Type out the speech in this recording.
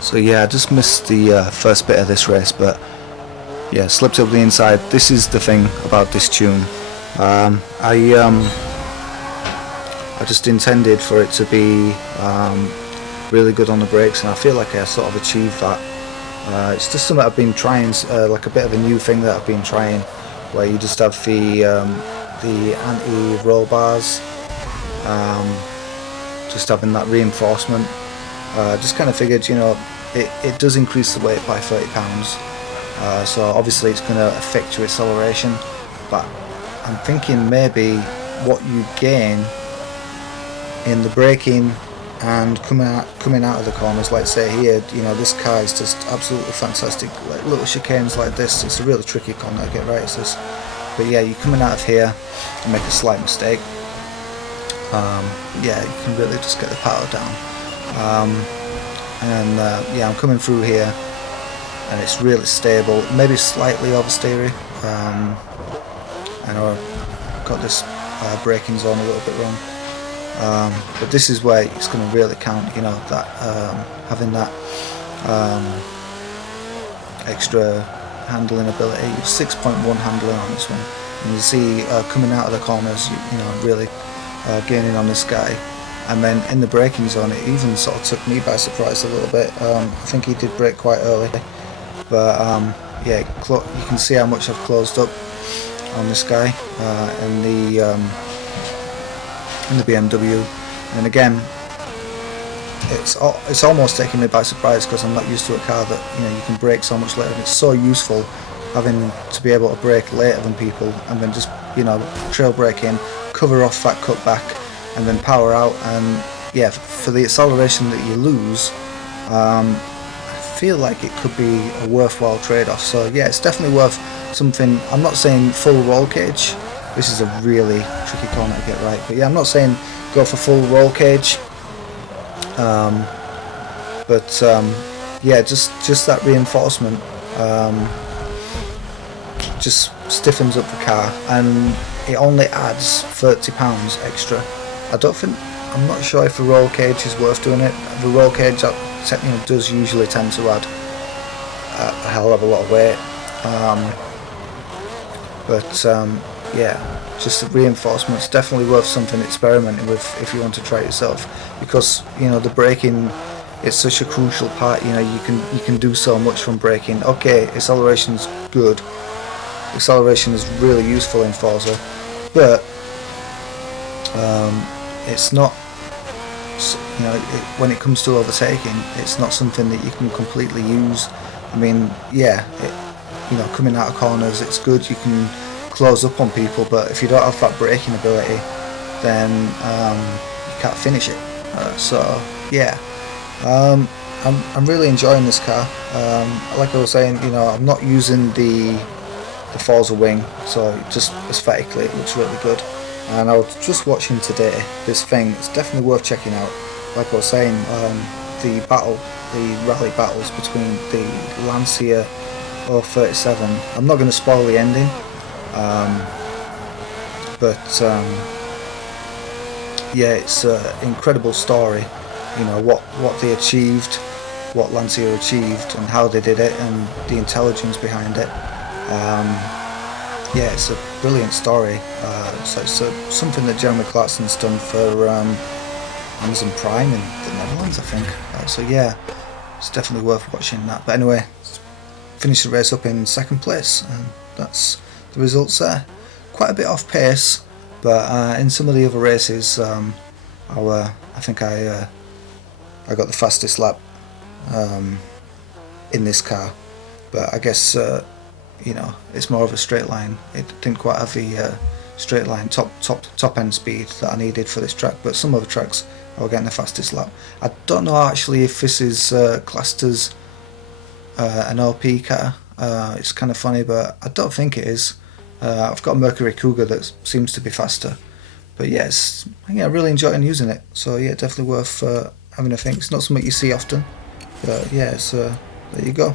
So yeah, I just missed the first bit of this race, but yeah, slipped up the inside. This is the thing about this tune. Um, I um, I just intended for it to be really good on the brakes, and I feel like I sort of achieved that. It's just something I've been trying, like a bit of a new thing that I've been trying, where you just have the anti-roll bars, um, just having that reinforcement. Just kind of figured, it does increase the weight by £30, so obviously it's going to affect your acceleration, but I'm thinking maybe what you gain in the braking and coming out of the corners, like say here, this car is just absolutely fantastic. Like little chicanes like this, it's a really tricky corner to get right. It's this, but yeah, you're coming out of here and make a slight mistake. Yeah, you can really just get the power down. Yeah, I'm coming through here, and it's really stable. Maybe slightly oversteery. I know I've got this braking zone a little bit wrong. But this is where it's going to really count, that having that extra handling ability. 6.1 handling on this one, and you see coming out of the corners, really gaining on this guy. And then in the braking zone, it even sort of took me by surprise a little bit. I think he did brake quite early, but yeah, you can see how much I've closed up on this guy in the BMW. And again, it's almost taking me by surprise, because I'm not used to a car that you can brake so much later. And it's so useful having to be able to brake later than people, and then just trail brake in, cover off that cutback, and then power out. And yeah, for the acceleration that you lose, I feel like it could be a worthwhile trade-off. So yeah, it's definitely worth something. I'm not saying full roll cage. This is a really tricky corner to get right, but yeah, I'm not saying go for full roll cage, but yeah, just that reinforcement just stiffens up the car, and it only adds £30 extra. I'm not sure if the roll cage is worth doing it. The roll cage does usually tend to add a hell of a lot of weight, but yeah, just the reinforcement's definitely worth something experimenting with if you want to try it yourself, because the braking, it's such a crucial part. You can do so much from braking. Okay, acceleration's good. Acceleration is really useful in Forza, but it's not. When it comes to overtaking, it's not something that you can completely use. I mean, yeah, coming out of corners, it's good. You can close up on people, but if you don't have that braking ability, then you can't finish it. So yeah, I'm really enjoying this car. Like I was saying, I'm not using the Forza wing, so just aesthetically it looks really good. And I was just watching today this thing. It's definitely worth checking out. Like I was saying, the rally battles between the Lancia 037. I'm not going to spoil the ending, but yeah, it's an incredible story. What they achieved, what Lancia achieved, and how they did it, and the intelligence behind it. Yeah, it's a brilliant story. So it's something that Jeremy Clarkson's done for Amazon Prime in the Netherlands, I think. So yeah, it's definitely worth watching that. But anyway, finished the race up in second place, and that's the results there. Quite a bit off pace, but in some of the other races, I think I got the fastest lap in this car. But I guess it's more of a straight line. It didn't quite have the straight line top end speed that I needed for this track. But some other tracks, I was getting the fastest lap. I don't know actually if this is classed as an OP car. It's kind of funny, but I don't think it is. I've got a Mercury Cougar that seems to be faster. But yes, yeah, I'm really enjoying using it. So yeah, definitely worth having a think. It's not something you see often, but yeah, there you go.